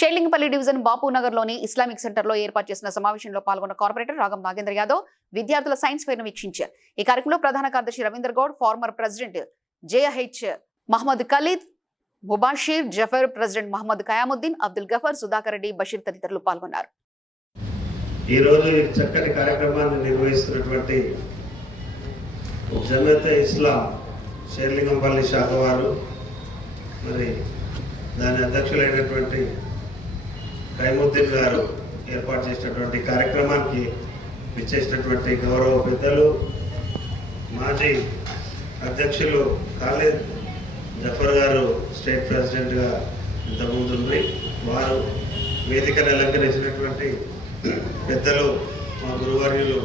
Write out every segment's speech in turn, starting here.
షేలింగపల్లి division బాపునగర్లోని Islamic సెంటర్లో ఏర్పాటు చేసిన సమావేశంలో పాల్గొన్న కార్పొరేటర్ రాగం నాగేంద్ర యాదవ్ విద్యార్థుల సైన్స్ ఫెయిర్ను వీక్షించారు. ఈ కార్యక్రమంలో ప్రధాన కార్యదర్శి Ravinder Goud former president JH Mohammed Khalid Mubashir Zafar president Mohammed Qayamuddin Abdul Gafar Sudhakar Reddy Basheer తదితరులు పాల్గొన్నారు. ఈ రోజు చక్కటి కార్యక్రమాన్ని నిర్వహిస్తున్నటువంటి ఇస్లాం షేర్లింగంపల్లి శాఖ వారు మరి దాని అధ్యక్షులైనటువంటి కైముద్దీన్ గారు ఏర్పాటు చేసినటువంటి కార్యక్రమానికి విచ్చేసినటువంటి గౌరవ పెద్దలు మాజీ అధ్యక్షులు ఖాళీద్ జఫర్ గారు స్టేట్ ప్రెసిడెంట్గా ఇంతకుముందు ఉంది. వారు వేదికను అలంకరించినటువంటి పెద్దలు మా గురువర్యులు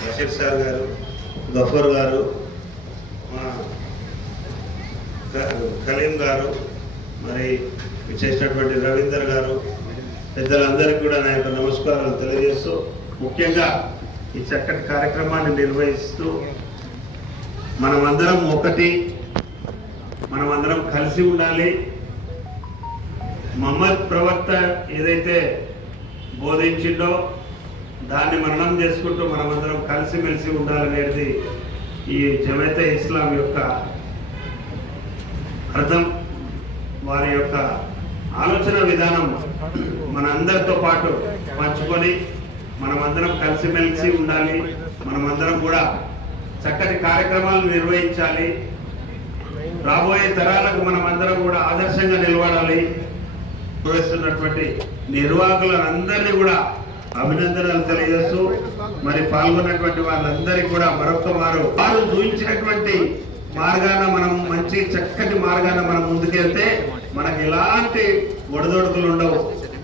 బషీర్ సార్ గారు గఫర్ గారు మా క- కలీం గారు మరి విచ్చేసినటువంటి రవీందర్ గారు పెద్దలందరికీ కూడా నా యొక్క నమస్కారాలు తెలియజేస్తూ ముఖ్యంగా ఈ చక్కటి కార్యక్రమాన్ని నిర్వహిస్తూ మనమందరం ఒకటి మనమందరం కలిసి ఉండాలి. మహమ్మద్ ప్రవక్త ఏదైతే బోధించిండో దాన్ని మరణం చేసుకుంటూ మనమందరం కలిసిమెలిసి ఉండాలనేది ఈ జమైతే ఇస్లాం యొక్క అర్థం వారి యొక్క ఆలోచన విధానం మనందరితో పాటు పంచుకొని మనమందరం కలిసిమెలిసి ఉండాలి. మనమందరం కూడా చక్కటి కార్యక్రమాలు నిర్వహించాలి. రాబోయే తరాలకు మనమందరం కూడా ఆదర్శంగా నిలబడాలి. నిర్వహిస్తున్నటువంటి నిర్వాహకులందరినీ కూడా అభినందనలు తెలియజేస్తూ మరి పాల్గొన్నటువంటి వాళ్ళందరికీ కూడా మరొక వారు వారు చూపించినటువంటి మార్గాన మనం మంచి చక్కటి మార్గాన మనం ముందుకెళ్తే మనకి ఎలాంటి ఒడదొడుకులు ఉండవు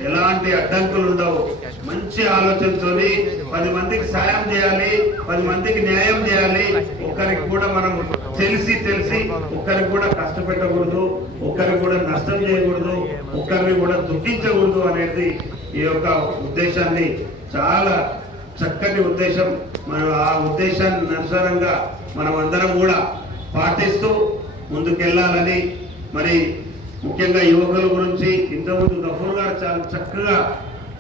ఎలాంటి అడ్డంకులు ఉండవు. మంచి ఆలోచనతోని పది మందికి సాయం చేయాలి పది మందికి న్యాయం చేయాలి. ఒకరికి కూడా మనం తెలిసి తెలిసి ఒకరికి కూడా కష్టపెట్టకూడదు ఒకరికి కూడా నష్టం చేయకూడదు ఒకరిని కూడా దుఃఖించకూడదు అనేది ఈ యొక్క ఉద్దేశాన్ని చాలా చక్కటి ఉద్దేశం. మనం ఆ ఉద్దేశాన్ని అనుసారంగా మనం అందరం కూడా పాటిస్తూ ముందుకెళ్ళాలని మరి ముఖ్యంగా యువకుల గురించి ఇంతకుముందు గఫూర్ గారు చాలా చక్కగా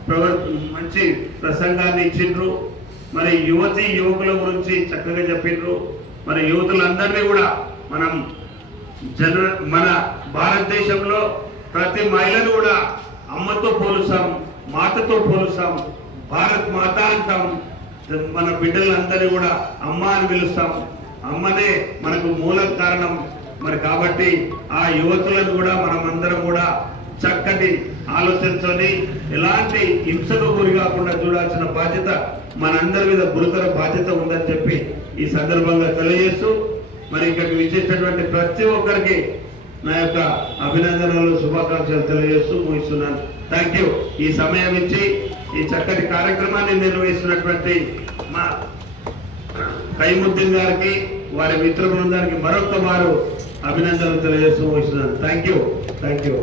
ప్రవర్ మంచి ప్రసంగాన్ని ఇచ్చిండ్రు. మరి యువతి యువకుల గురించి చక్కగా చెప్పిండ్రు మరి యువతులందరినీ కూడా మనం జన మన భారతదేశంలో ప్రతి మహిళను కూడా అమ్మతో పోలుస్తాం మాతతో పోలుస్తాం భారత్ మాత అంటాం. మన బిడ్డలందరినీ కూడా అమ్మ అని పిలుస్తాం. అమ్మనే మనకు మూల కారణం. మరి కాబట్టి ఆ యువతులను కూడా మనమందరం కూడా చక్కటి ఆలోచించని ఎలాంటి హింసకు గురి కాకుండా చూడాల్సిన బాధ్యత మనందరి మీద గురుతర బాధ్యత ఉందని చెప్పి ఈ సందర్భంగా తెలియజేస్తూ మరి ఇక్కడికి విచ్చేసినటువంటి ప్రతి ఒక్కరికి నా యొక్క అభినందనలు శుభాకాంక్షలు తెలియజేస్తూ ముగిస్తున్నాను. థ్యాంక్ యూ ఈ సమయం ఇచ్చి ఈ చక్కటి కార్యక్రమాన్ని నిర్వహిస్తున్నటువంటి మా కైముద్దీన్ గారికి వారి మిత్ర బృందానికి మరొక వారు అభినందనలు తెలియజేస్తూ వచ్చినాను థ్యాంక్ యూ థ్యాంక్ యూ